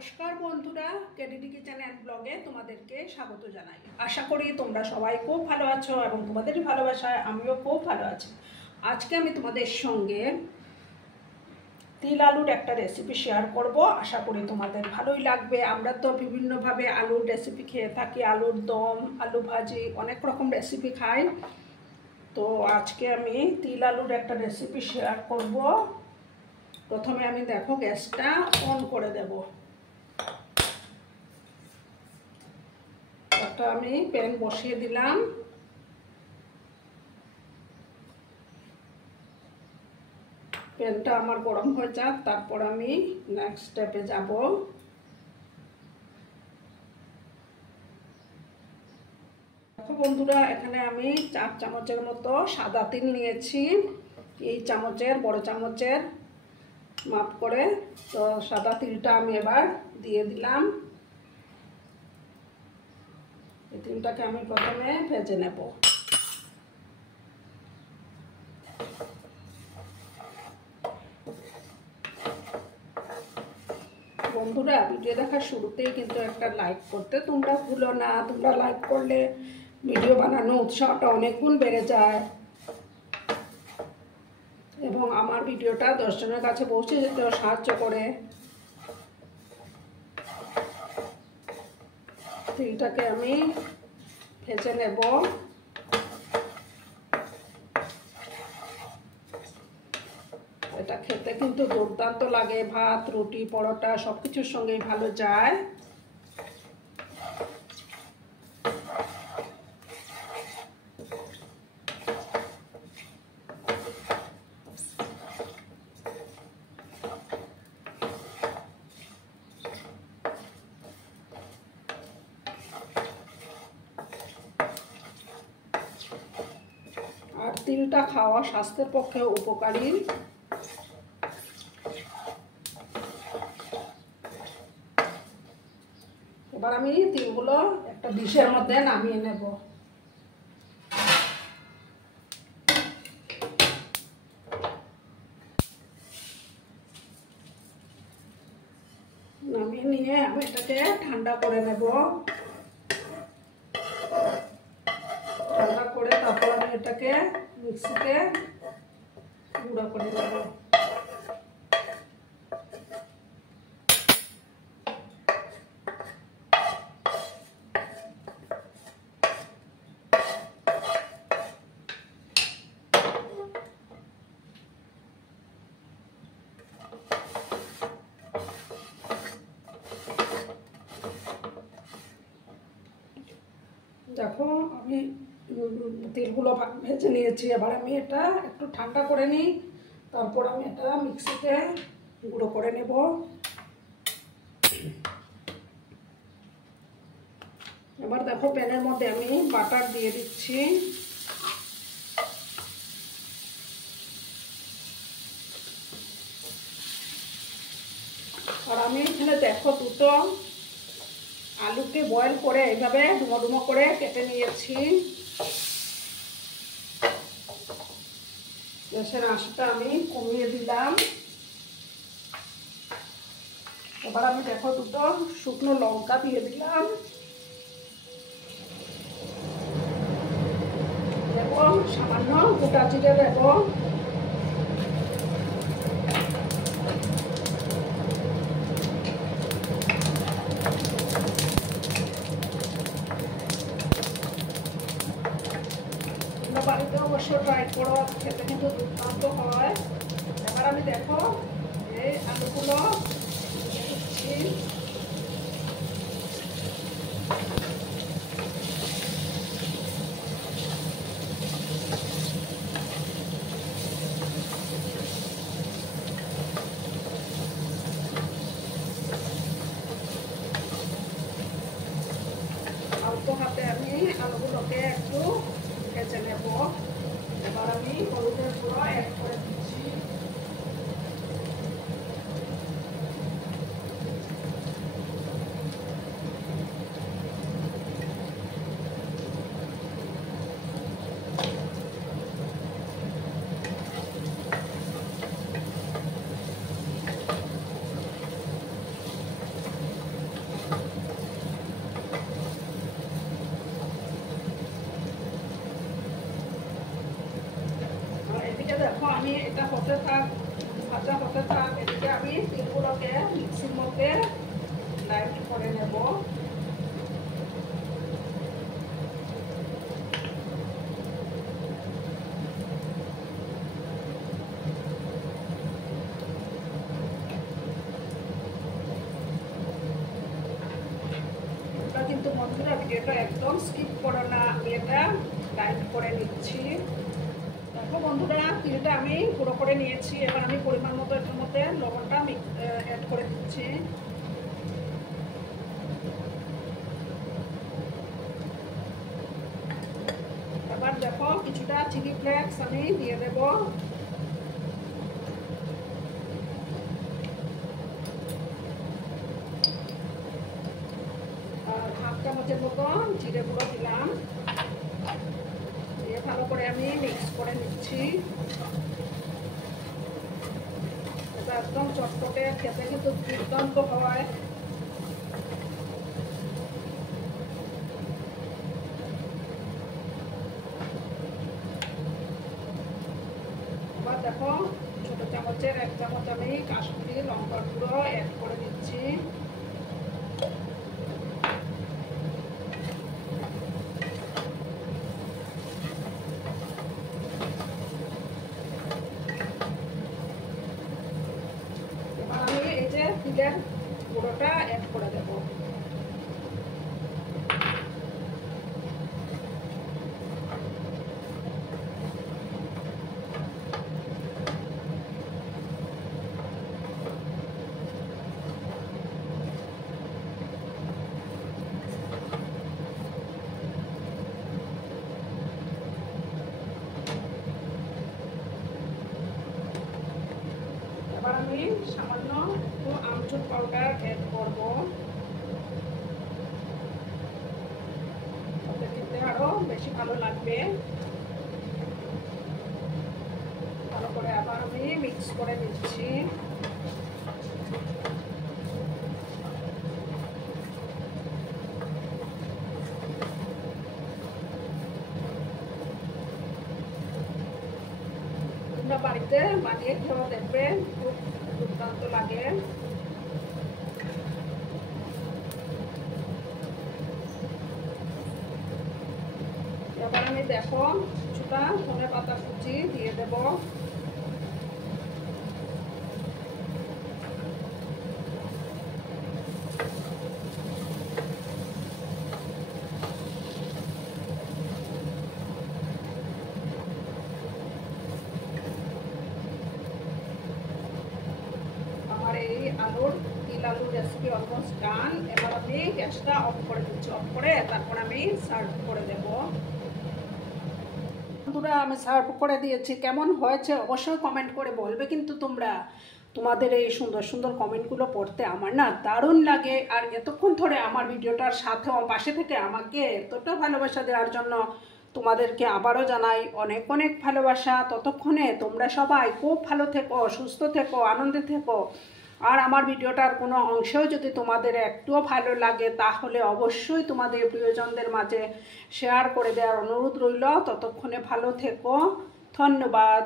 নমস্কার বন্ধুরা, KDD kitchen and ব্লগে তোমাদেরকে স্বাগত জানাই। আশা করি তোমরা সবাই খুব ভালো আছো এবং তোমাদের ভালোবাসায় আমিও খুব ভালো আছি। আজকে আমি তোমাদের সঙ্গে তিল আলুর একটা রেসিপি শেয়ার করব। আশা করি তোমাদের ভালোই লাগবে। আমরা তো বিভিন্নভাবে আলুর রেসিপি খেয়ে থাকি, আলুর দম, আলু ভাজি, অনেক রকম রেসিপি খাই। তো আজকে আমি তিল আলুর একটা রেসিপি শেয়ার করব। প্রথমে আমি দেখো গ্যাসটা অন করে দেব। একটা আমি প্যান বসিয়ে দিলাম। প্যানটা আমার গরম হয়ে যাক, তারপর আমি নেক্সট স্টেপে যাব। দেখো বন্ধুরা, এখানে আমি 4 চামচের মতো সাদা তিল নিয়েছি। এই চামচের, বড় চামচের মাপ করে। তো সাদা তিলটা আমি এবার দিয়ে দিলাম। এই তিলটাকে আমি প্রথমে ভেজে নেব। বন্ধুরা, ভিডিও দেখার শুরুতেই কিন্তু একটা লাইক করতে তোমরা ভুলো না। তোমরা লাইক করলে ভিডিও বানানোর উৎসাহটা অনেক গুণ বেড়ে যায় এবং আমার ভিডিওটা 10 জনের কাছে পৌঁছে যেতেও সাহায্য করে। তিলটাকে আমি ভেজে নেব। এটা খেতে কিন্তু দুর্দান্ত লাগে, ভাত, রুটি, পরোটা সবকিছুর সঙ্গেই ভালো যায়। আর তিলটা খাওয়া স্বাস্থ্যের পক্ষে উপকারী। এবার আমি তিলগুলো একটা ডিশের মধ্যে নামিয়ে নেব। নামিয়ে নিয়ে আমি এটাকে ঠান্ডা করে নেব। ঠান্ডা করে তারপর আমি এটাকে মিক্সিতে গুঁড়ো করে নেব। দেখো, আমি তিলগুলো ভেজে নিয়েছি। এবার আমি এটা একটু ঠান্ডা করে নিই, তারপর আমি এটা মিক্সিতে গুঁড়ো করে নেব। এবার দেখো, প্যানের মধ্যে আমি বাটার দিয়ে দিচ্ছি। আর আমি এখানে দেখো দুটো আলুকে বয়েল করে এইভাবে ডুমো ডুমো করে কেটে নিয়েছি। গ্যাসের আঁচটা আমি কমিয়ে দিলাম। এবার আমি দেখো দুটো শুকনো লঙ্কা দিয়ে দিলাম এবং সামান্য গোটা জিরে দেব। বাড়িতে অবশ্য ট্রাই করো, খেতে কিন্তু দুর্দান্ত হয়। এবার আমি দেখো এই আলুগুলো দিচ্ছি। অল্প হাতে আমি আলুগুলোকে একটু ভেজে নেব। এবার আমি হলুদের গুঁড়ো অ্যাড করে দিচ্ছি। হতে থাক, ভাজা হতে থাক। এদিকে আমি তিলগুলোকে মিক্সির মধ্যে গ্রাইন্ড করে নেব। কিন্তু বন্ধুরা ভিডিওটা একদম স্কিপ করো না, আমি এটা গ্রাইন্ড করে নিচ্ছি। দেখো বন্ধুরা, তিলটা আমি গুঁড়ো করে নিয়েছি। এবার আমি পরিমাণ মতো এটার মধ্যে লবণটা অ্যাড করে দিচ্ছি। এবার দেখো কিছুটা চিলি ফ্লেক্স আমি দিয়ে দেব। আর হাফ চামচের মতো জিরে গুঁড়ো দিলাম। দিয়ে ভালো করে আমি মিক্স করে নিচ্ছি। এটা একদম চটপটে, খেতে কিন্তু দুর্দান্ত হয়। এবার দেখো ছোট চামচের 1 চামচ আমি কাশ্মীরি লঙ্কার গুঁড়ো অ্যাড করে দিচ্ছি। এবার আমি এই যে তিলের গুঁড়োটা অ্যাড করে দেবো। এবার আমি সামান্য একটু আমচুর পাউডার অ্যাড করব। ওতে খেতে আরো বেশি ভালো লাগবে। ভালো করে আবার আমি মিক্স করে দিচ্ছি। তোমরা বাড়িতে বানিয়ে খেয়ে দেখবে, খুব দুর্দান্ত লাগে। এবার আমি দেখো কিছুটা ধনে পাতা কুচি দিয়ে দেব। আমার এই তিল আলুর রেসিপি অলমোস্ট ডান। এবার আমি গ্যাসটা অফ করে দিচ্ছি। অফ করে তারপর আমি সার্ভ করে দেব। বন্ধুরা, আমি সার্ভ করে দিয়েছি। কেমন হয়েছে অবশ্যই কমেন্ট করে বলবে কিন্তু তোমরা। তোমাদের এই সুন্দর সুন্দর কমেন্টগুলো পড়তে আমার না দারুণ লাগে। আর এতক্ষণ ধরে আমার ভিডিওটার সাথে পাশে থেকে আমাকে এতটা ভালোবাসা দেওয়ার জন্য তোমাদেরকে আবারও জানাই অনেক অনেক ভালোবাসা। ততক্ষণে তোমরা সবাই খুব ভালো থেকো, সুস্থ থেকো, আনন্দে থেকো। আর আমার ভিডিওটার কোনো অংশেও যদি তোমাদের একটুও ভালো লাগে তাহলে অবশ্যই তোমাদের প্রিয়জনদের মাঝে শেয়ার করে দেওয়ার অনুরোধ রইল। ততক্ষণে ভালো থেকো। ধন্যবাদ।